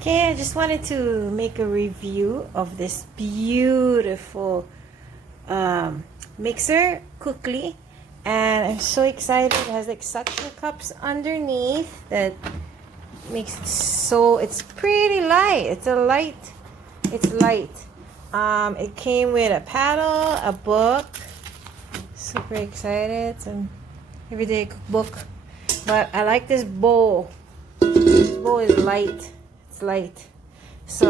Okay, I just wanted to make a review of this beautiful mixer, COOKLEE, and I'm so excited. It has like suction cups underneath that makes it so, it's pretty light. It's light. It came with a paddle, a book. Super excited. It's an everyday cookbook. But I like this bowl. This bowl is light. It's light. So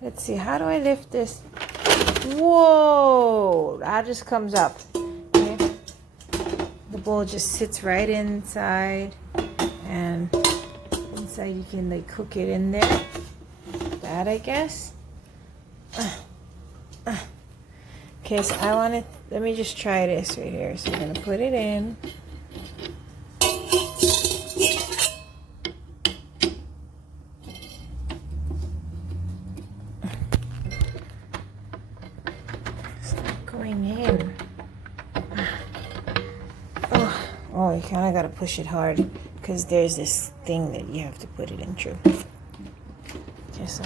let's see, how do I lift this? Whoa, that just comes up. Okay. The bowl just sits right inside, and inside you can like cook it in there. That, I guess. Okay, so I want to, let me just try this right here. So we're gonna put it in. Going in. Oh, you kind of got to push it hard because there's this thing that you have to put it in through. Okay, so.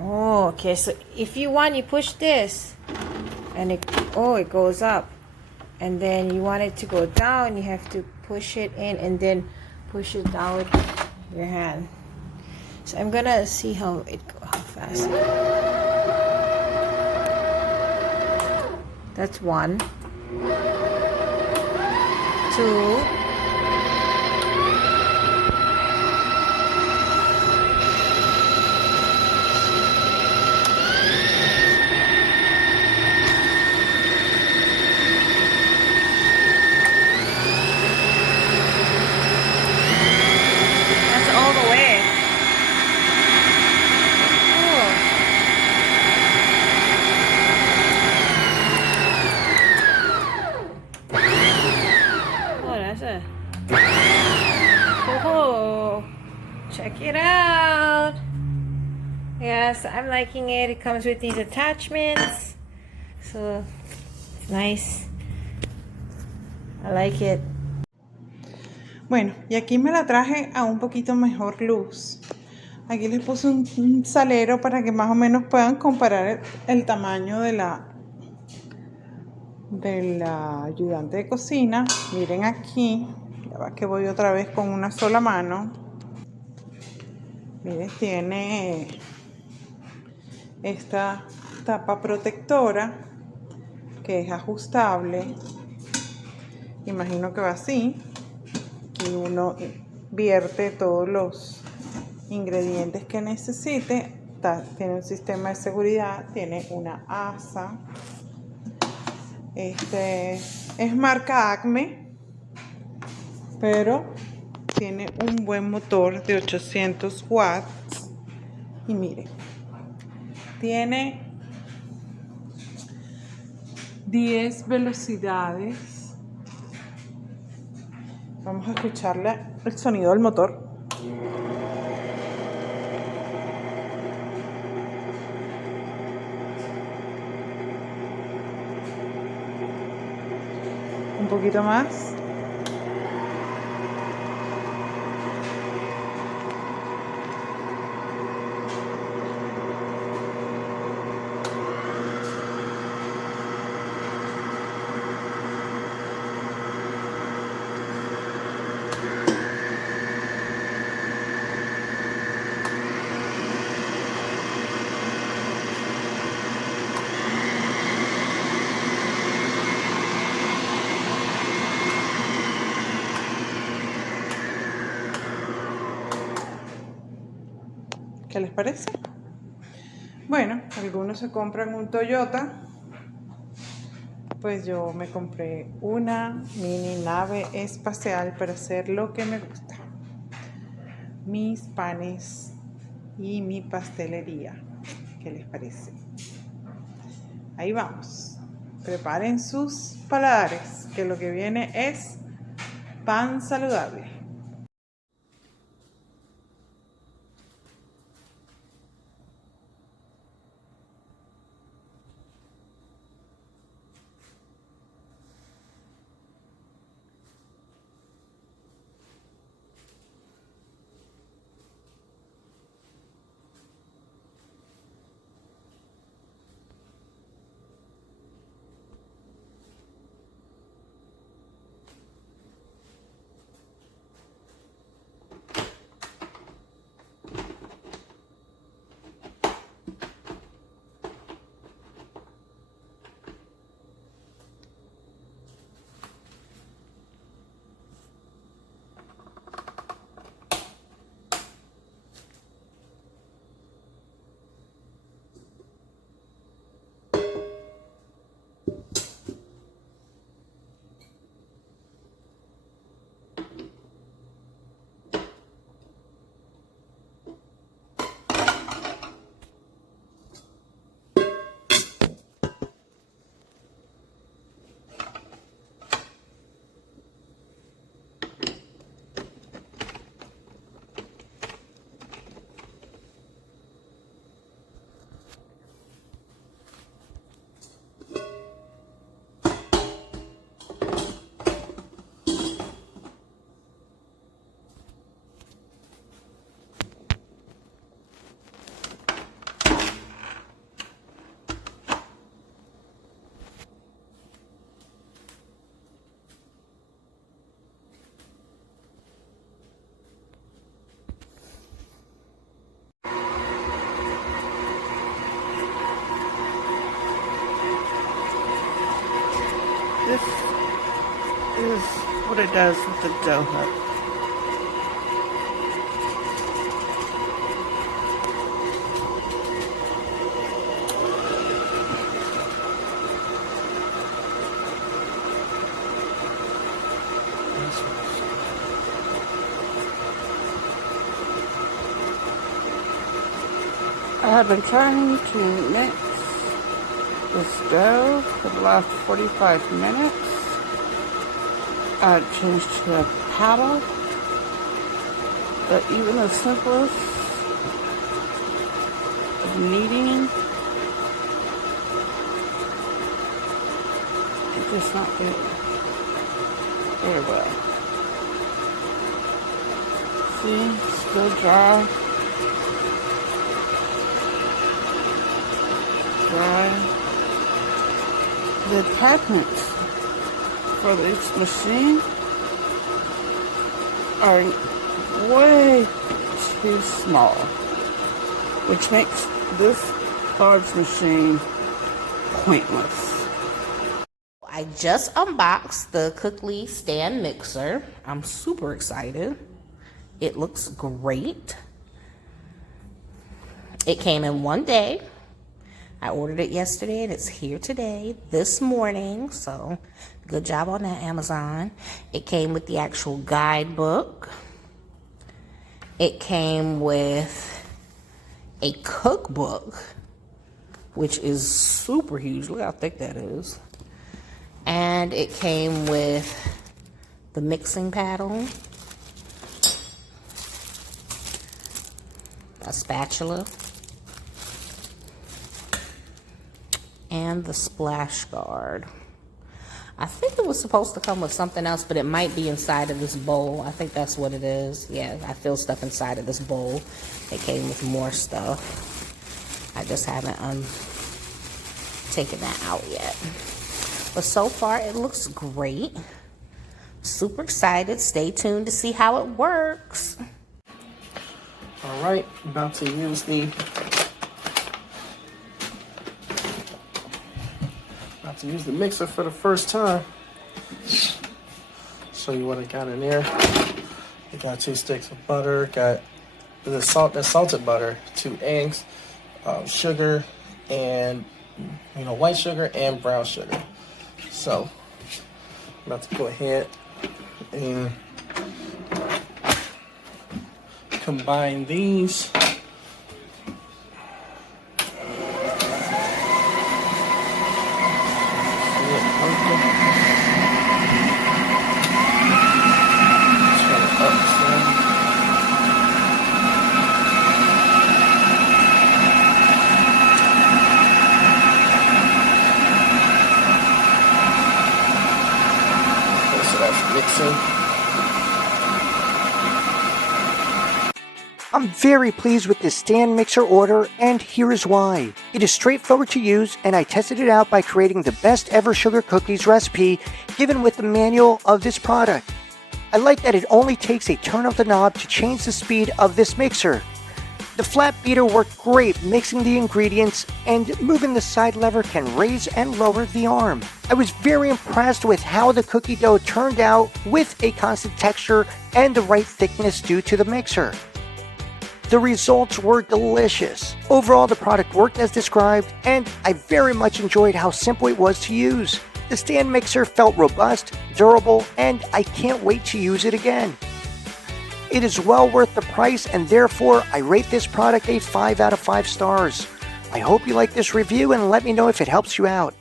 Oh, okay, so if you want, you push this and it goes up. And then you want it to go down, you have to push it in and then push it down with your hand. So I'm gonna see how fast. That's 1, 2. That's all the way. Oh, check it out. Yes, I'm liking it. It comes with these attachments, so it's nice. I like it. Bueno, y aquí me la traje a un poquito mejor luz. Aquí les puse un salero para que más o menos puedan comparar el tamaño de la ayudante de cocina. Miren aquí, ya va que voy otra vez con una sola mano. Miren, tiene esta tapa protectora que es ajustable. Imagino que va así. Aquí uno vierte todos los ingredientes que necesite. Tiene un sistema de seguridad, tiene una asa. Este es marca Acme, pero tiene un buen motor de 800 watts. Y miren, tiene 10 velocidades. Vamos a escucharle el sonido del motor. Un poquito más. ¿Qué les parece? Bueno, algunos se compran un Toyota. Pues yo me compré una mini nave espacial para hacer lo que me gusta. Mis panes y mi pastelería. ¿Qué les parece? Ahí vamos. Preparen sus paladares, que lo que viene es pan saludable. what it does with the dough hook. I have been trying to mix this dough for the last 45 minutes. I changed to a paddle, but even the simplest of kneading, it's just not doing very well. See, still dry. The attachments for this machine are way too small, which makes this large machine pointless. I just unboxed the COOKLEE stand mixer. I'm super excited. It looks great. It came in one day. I ordered it yesterday and it's here today, this morning, so good job on that, Amazon. It came with the actual guidebook. It came with a cookbook, which is super huge. Look how thick that is. And it came with the mixing paddle, a spatula, and the splash guard. I think it was supposed to come with something else, but it might be inside of this bowl. I think that's what it is. Yeah, I feel stuff inside of this bowl. It came with more stuff. I just haven't taken that out yet. But so far, it looks great. Super excited. Stay tuned to see how it works. All right, about to use the mixer for the first time. Show you what I got in there. I got 2 sticks of butter, got the salted butter, 2 eggs, sugar, and white sugar and brown sugar. So I'm about to go ahead and combine these. I'm very pleased with this stand mixer order, and here is why. It is straightforward to use, and I tested it out by creating the best ever sugar cookies recipe given with the manual of this product. I like that it only takes a turn of the knob to change the speed of this mixer. The flat beater worked great mixing the ingredients, and moving the side lever can raise and lower the arm. I was very impressed with how the cookie dough turned out with a constant texture and the right thickness due to the mixer. The results were delicious. Overall, the product worked as described, and I very much enjoyed how simple it was to use. The stand mixer felt robust, durable, and I can't wait to use it again. It is well worth the price, and therefore I rate this product a 5 out of 5 stars. I hope you like this review and let me know if it helps you out.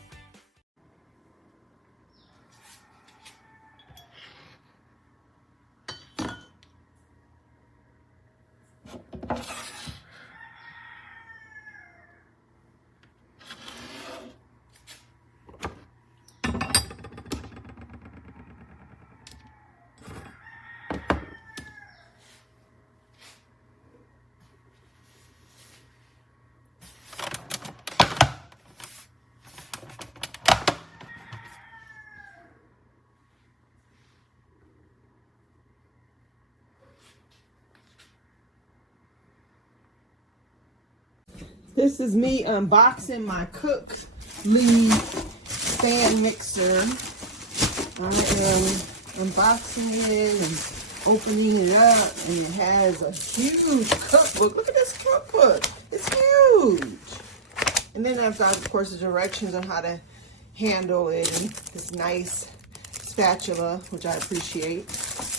This is me unboxing my COOKLEE stand mixer. I am unboxing it and opening it up, and it has a huge cookbook. Look at this cookbook. It's huge. And then I've got, of course, the directions on how to handle it, and this nice spatula, which I appreciate.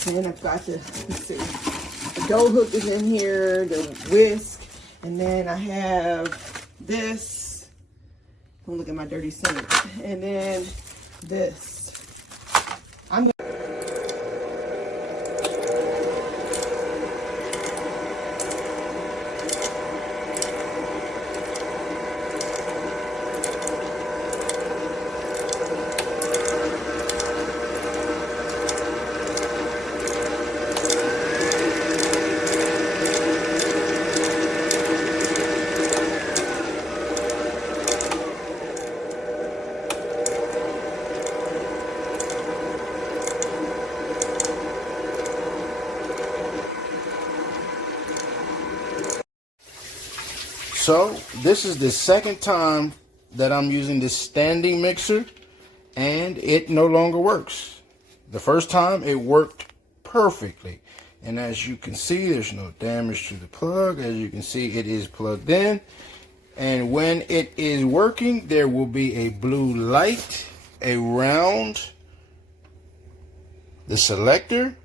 And then I've got the, let's see, the dough hook is in here, the whisk, and then I have this. Don't look at my dirty sink. And then this. So this is the second time that I'm using this standing mixer, and it no longer works. The first time it worked perfectly, and as you can see, there's no damage to the plug. As you can see, it is plugged in, and when it is working, there will be a blue light around the selector,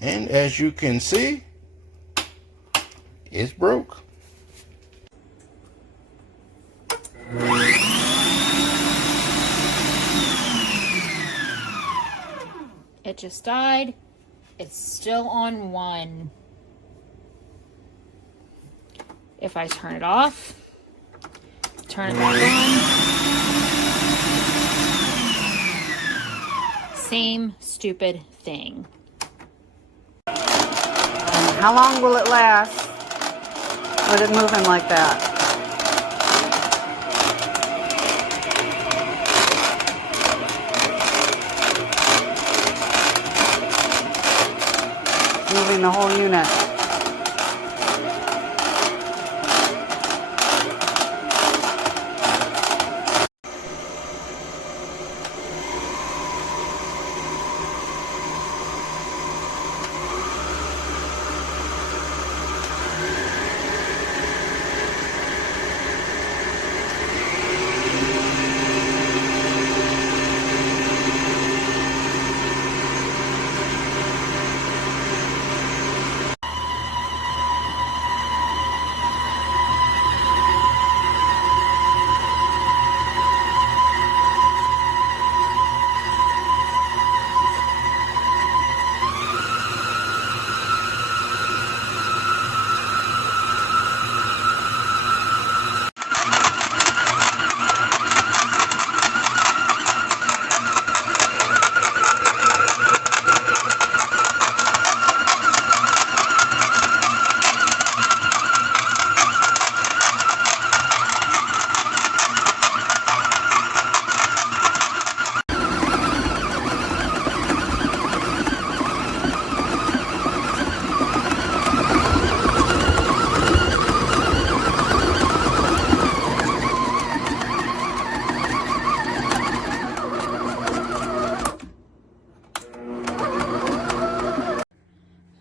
and as you can see, it's broke. It just died. It's still on 1. If I turn it off, turn it back on, same stupid thing. How long will it last with it moving like that? Moving the whole unit.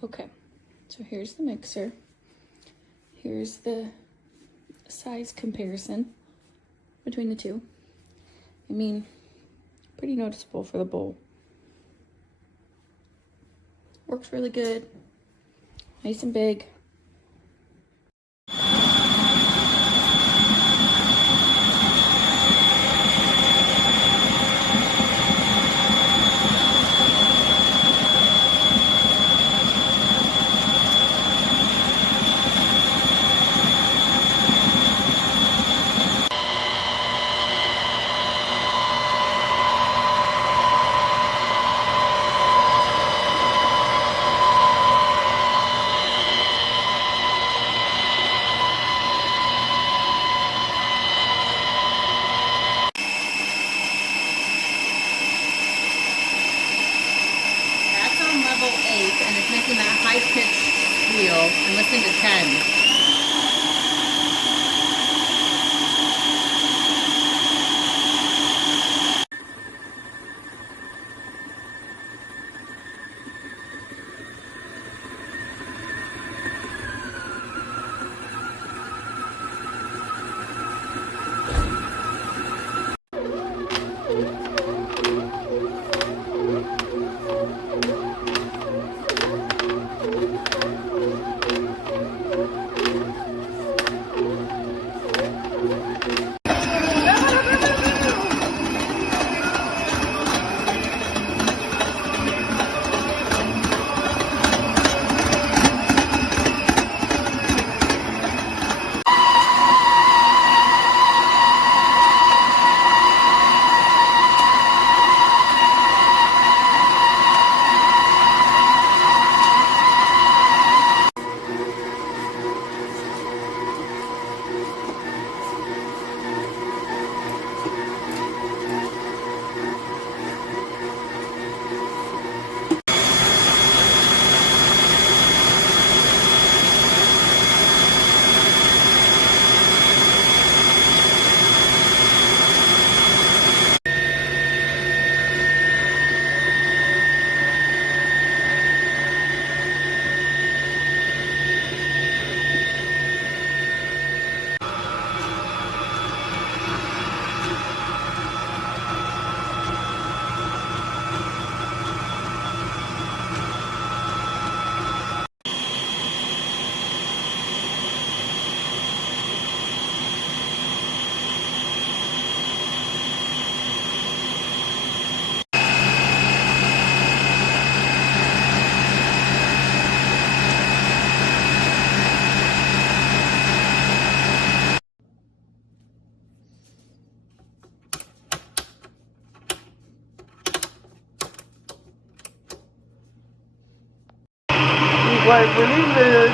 Okay, so here's the mixer. Here's the size comparison between the two. I mean, pretty noticeable for the bowl. Works really good. Nice and big. Level 8, and it's making that high-pitched squeal, and listen to 10. Like really good.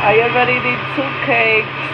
I already did 2 cakes.